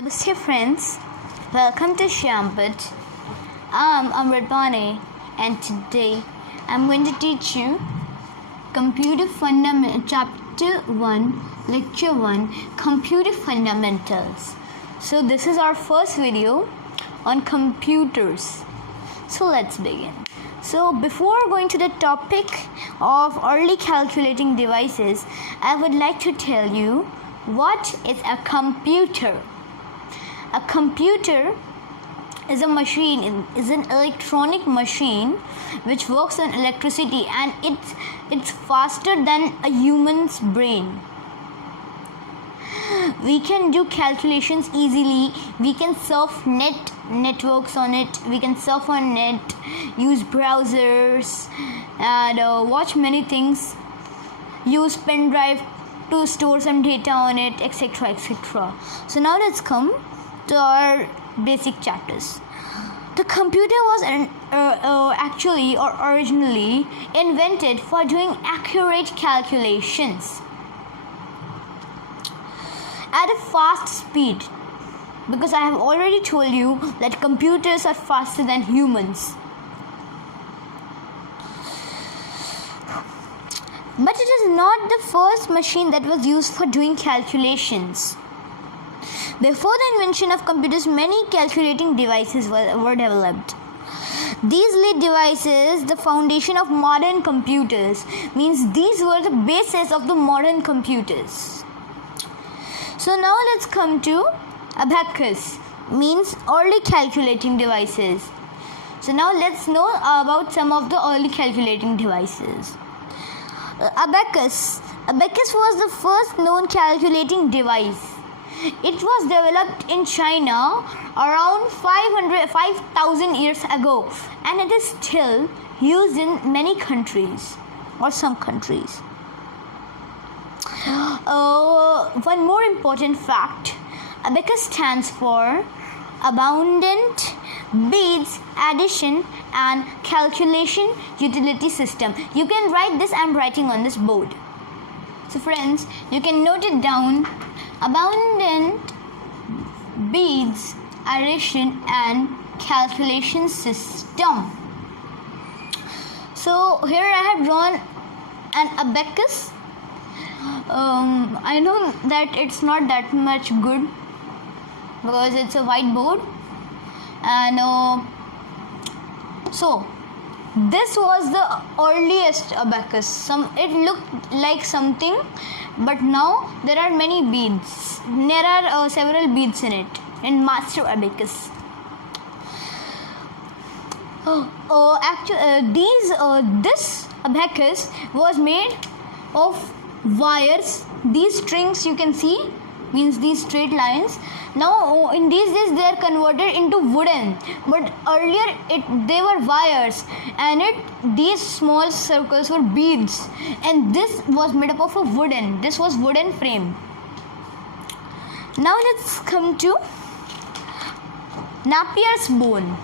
Namaste friends, welcome to Shambit. I'm Amritbani and today I'm going to teach you Computer Chapter 1, Lecture 1, Computer Fundamentals. So this is our first video on computers. So let's begin. So before going to the topic of early calculating devices, I would like to tell you what is a computer. A computer is an electronic machine which works on electricity, and it's faster than a human's brain. We can do calculations easily. We can surf networks on it. We can surf on net, use browsers, and watch many things. Use pen drive to store some data on it, etc., etc. So now let's come to our basic chapters. The computer was originally invented for doing accurate calculations at a fast speed, because I have already told you that computers are faster than humans. But it is not the first machine that was used for doing calculations. Before the invention of computers, many calculating devices were developed. These lead devices, the foundation of modern computers, means these were the basis of the modern computers. So now let's come to abacus, means early calculating devices. So now let's know about some of the early calculating devices. Abacus was the first known calculating device. It was developed in China around 5,000 years ago, and it is still used in many countries or some countries. One more important fact: abacus stands for Abundant Beads Addition and Calculation Utility System. You can write this. I'm writing on this board. So friends, you can note it down: Abundant Beads Addition and Calculation System. So here I have drawn an abacus. I know that it's not that much good because it's a whiteboard, and so this was the earliest abacus. It looked like something, but now there are many beads. There are several beads in it, in master abacus. This abacus was made of wires. These strings you can see means these straight lines. Now in these days they are converted into wooden, but earlier they were wires, and these small circles were beads, and this was made up of a wooden. This was wooden frame. Now let's come to Napier's bone.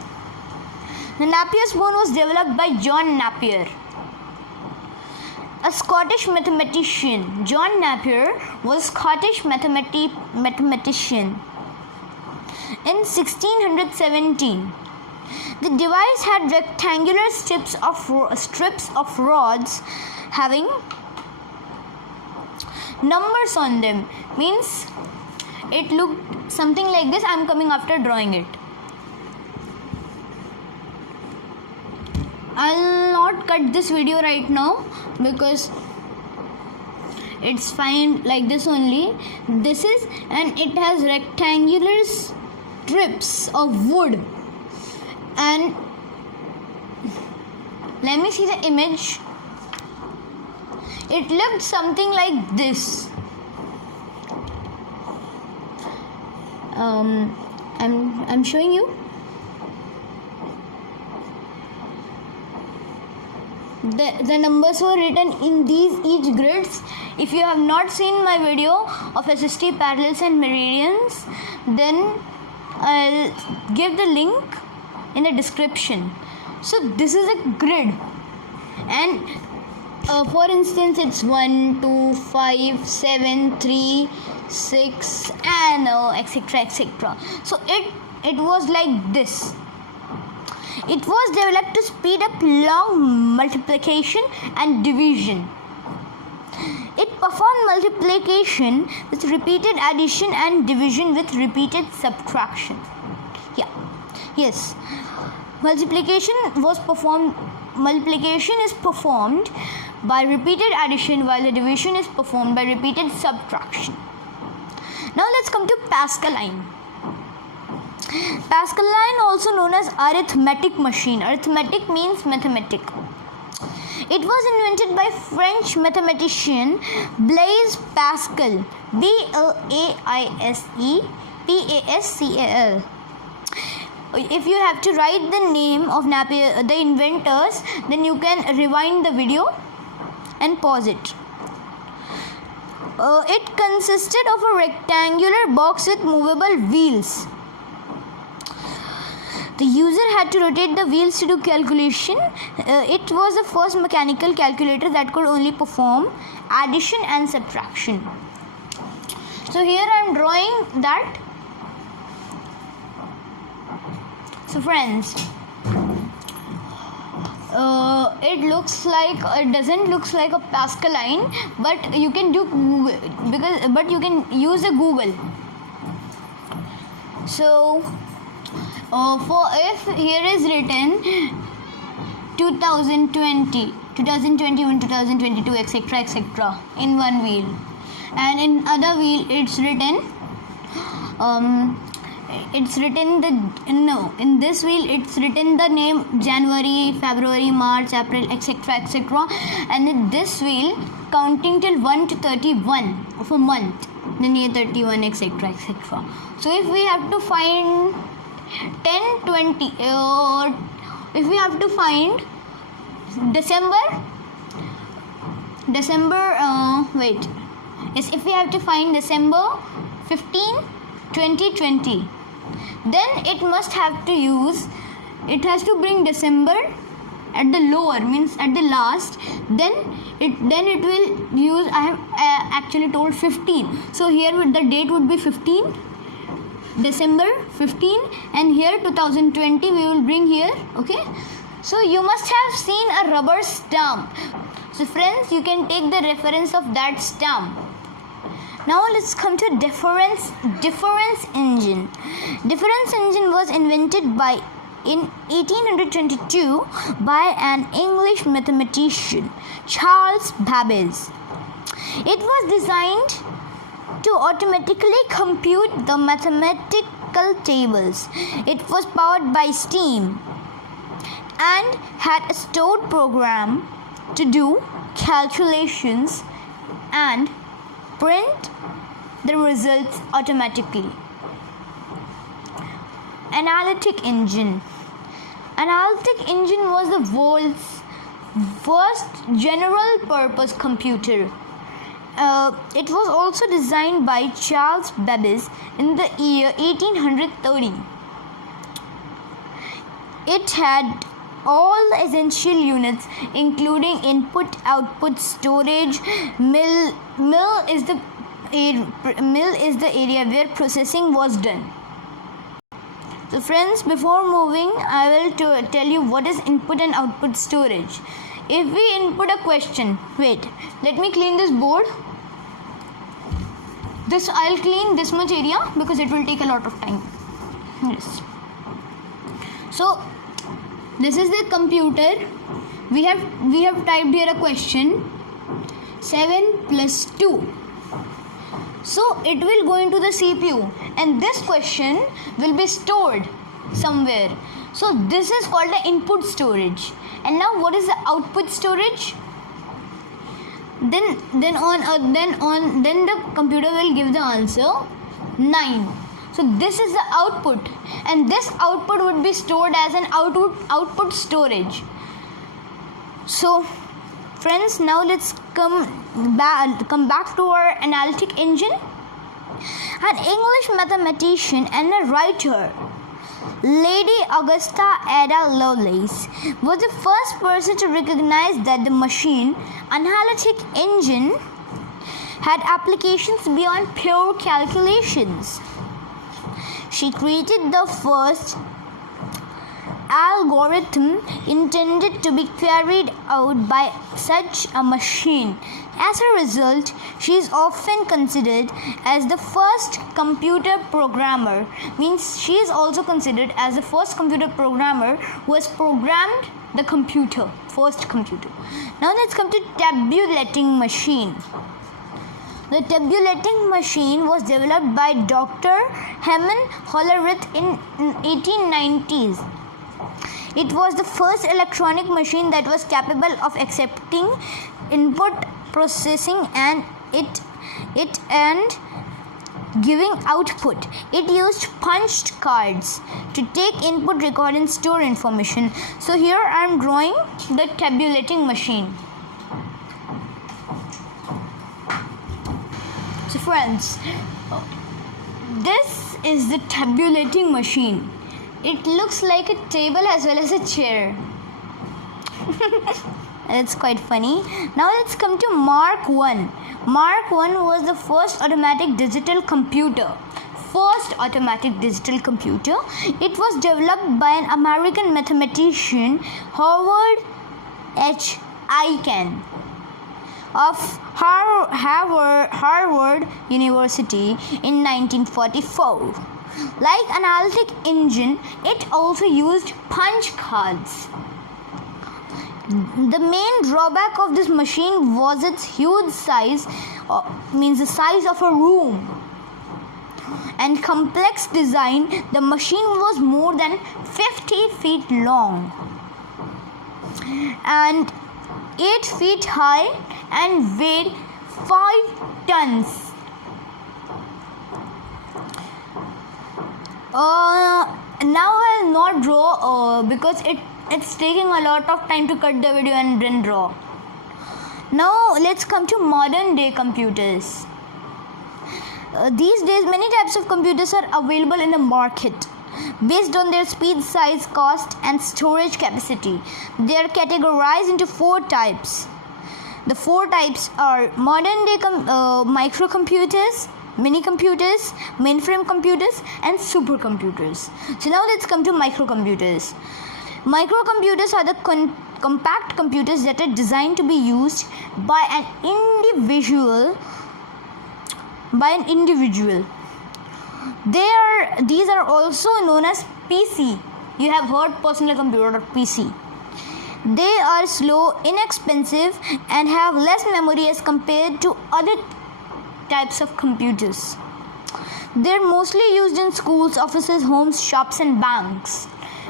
The Napier's bone was developed by John Napier, a Scottish mathematician. John Napier was a Scottish mathematician. In 1617, the device had rectangular strips of rods having numbers on them. Means it looked something like this. I'm coming after drawing it. I'll not cut this video right now because it's fine like this only. This is, and it has rectangular strips of wood, and let me see the image. It looked something like this. I'm showing you. The numbers were written in each grids. If you have not seen my video of SST parallels and meridians, then I'll give the link in the description. So this is a grid, and for instance it's 1 2 5 7 3 6 and etc etc. So it was like this. It was developed to speed up long multiplication and division. It performed multiplication with repeated addition and division with repeated subtraction. Yes. Multiplication is performed by repeated addition, while the division is performed by repeated subtraction. Now let's come to Pascaline. Pascaline, also known as arithmetic machine. Arithmetic means mathematic. It was invented by French mathematician Blaise Pascal. Blaise Pascal. If you have to write the name of the inventors, then you can rewind the video and pause it. It consisted of a rectangular box with movable wheels. The user had to rotate the wheels to do calculation. It was the first mechanical calculator that could only perform addition and subtraction. So here I am drawing that. So friends, it doesn't look like a Pascaline, but you can do but you can use a Google. So if here is written 2020, 2021, 2022, etc. etc. in one wheel, and in other wheel it's written in this wheel it's written the name January, February, March, April, etc. etc. and in this wheel counting till 1 to 31 of a month, then year 31, etc. etc. So if we have to find 10, 20, if we have to find if we have to find December 15, 2020, then it has to bring December at the lower, means at the last, then it will use, I have actually told 15, so here the date would be 15, December 15, and here 2020 we will bring here. Okay, so you must have seen a rubber stamp. So friends, you can take the reference of that stamp. Now let's come to difference engine. Difference engine was invented in 1822 by an English mathematician, Charles Babbage. It was designed to automatically compute the mathematical tables. It was powered by steam and had a stored program to do calculations and print the results automatically. Analytic engine. Analytic engine was the world's first general purpose computer. It was also designed by Charles Babbage in the year 1830. It had all the essential units, including input, output, storage. Mill is the area where processing was done. So friends, before moving, I will tell you what is input and output storage. If we input a question, wait, let me clean this board. I'll clean this much area because it will take a lot of time. Yes. So this is the computer. We have typed here a question, 7 plus 2. So it will go into the CPU and this question will be stored somewhere. So this is called the input storage. And now what is the output storage? Then the computer will give the answer 9. So this is the output, and this output would be stored as an output storage. So friends, now let's come back to our analytic engine. An English mathematician and a writer, Lady Augusta Ada Lovelace, was the first person to recognize that the machine analytic engine had applications beyond pure calculations. She created the first algorithm intended to be carried out by such a machine. As a result, she is often considered as the first computer programmer. Means she is also considered as the first computer programmer who has programmed the computer, first computer. Now let's come to tabulating machine. The tabulating machine was developed by Dr. Herman Hollerith in 1890s. It was the first electronic machine that was capable of accepting input, processing and giving output. It used punched cards to take input, record and store information. So here I am drawing the tabulating machine. So friends, this is the tabulating machine. It looks like a table as well as a chair. It's quite funny. Now let's come to Mark 1. Mark 1 was the first automatic digital computer. It was developed by an American mathematician, Howard H. Aiken of Harvard University in 1944. Like analytic engine, it also used punch cards. The main drawback of this machine was its huge size, means the size of a room, and complex design. The machine was more than 50 feet long and 8 feet high and weighed 5 tons. Now I'll not draw because it's taking a lot of time to cut the video and then draw. Now let's come to modern day computers. These days many types of computers are available in the market based on their speed, size, cost and storage capacity. They are categorized into 4 types. The 4 types are modern day microcomputers, mini computers, mainframe computers and supercomputers. So now let's come to microcomputers. Microcomputers are the compact computers that are designed to be used by an individual. These are also known as PC. You have heard personal computer or PC. They are slow, inexpensive and have less memory as compared to other types of computers. They're mostly used in schools, offices, homes, shops and banks.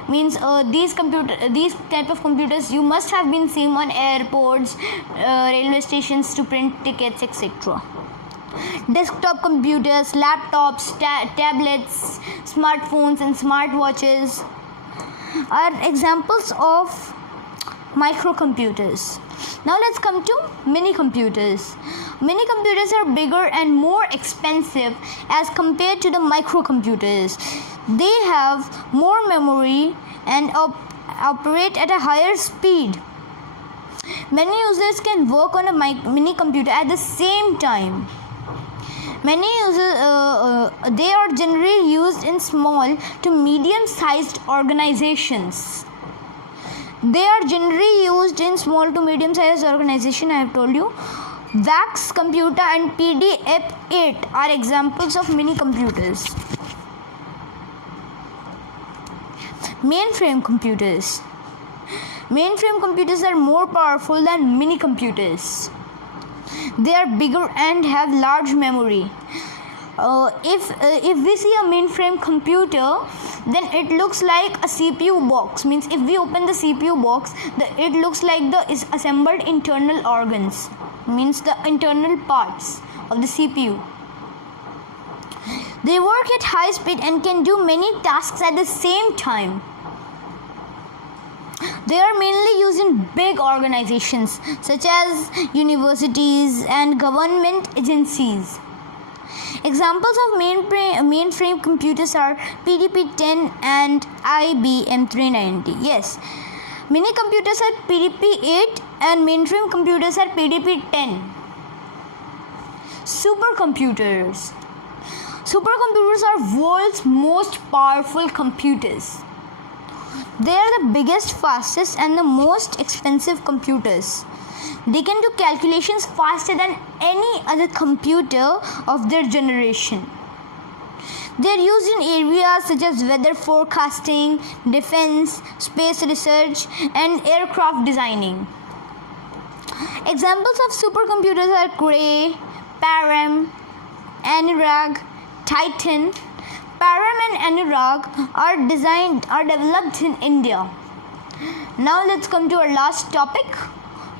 Means these type of computers you must have been seeing on airports, railway stations to print tickets, etc. Desktop computers, laptops, tablets, smartphones and smartwatches are examples of microcomputers. Now let's come to mini computers. Mini computers are bigger and more expensive as compared to the microcomputers. They have more memory and operate at a higher speed. Many users can work on a mini computer at the same time. Many users, they are generally used in small to medium-sized organizations. I have told you. VAX computer and PDF-8 are examples of mini computers. Mainframe computers. Mainframe computers are more powerful than mini computers. They are bigger and have large memory. If we see a mainframe computer, then it looks like a CPU box. Means if we open the CPU box, it looks like the assembled internal organs. Means the internal parts of the CPU. They work at high speed and can do many tasks at the same time. They are mainly used in big organizations such as universities and government agencies. Examples of mainframe computers are PDP-10 and IBM 390. Yes, mini computers are PDP-8 and mainframe computers are PDP-10. Supercomputers. Supercomputers are world's most powerful computers. They are the biggest, fastest, and the most expensive computers. They can do calculations faster than any other computer of their generation. They are used in areas such as weather forecasting, defense, space research, and aircraft designing. Examples of supercomputers are Cray, Param, Anurag, Titan. Param and Anurag are developed in India. Now let's come to our last topic,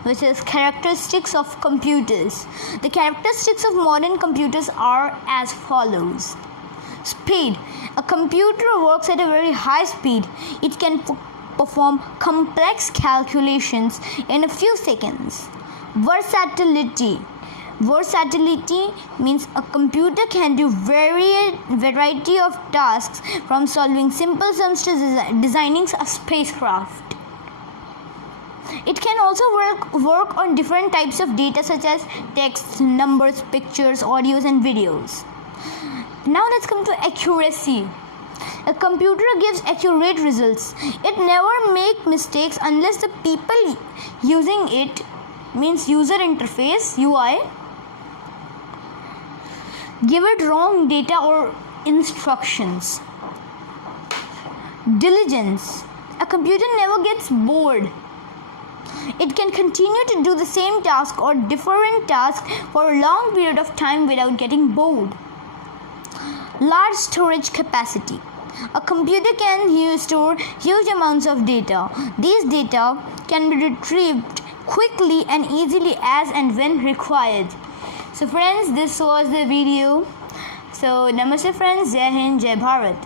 which is characteristics of computers. The characteristics of modern computers are as follows. Speed. A computer works at a very high speed. It can perform complex calculations in a few seconds. Versatility. Versatility means a computer can do variety of tasks, from solving simple sums to designing a spacecraft. It can also work on different types of data such as text, numbers, pictures, audios, and videos. Now let's come to accuracy. A computer gives accurate results. It never makes mistakes unless the people using it, means user interface, UI, give it wrong data or instructions. Diligence. A computer never gets bored. It can continue to do the same task or different task for a long period of time without getting bored. Large storage capacity. A computer can store huge amounts of data. These data can be retrieved quickly and easily as and when required. So friends, this was the video. So namaste friends, Jai Hind, Jai Bharat.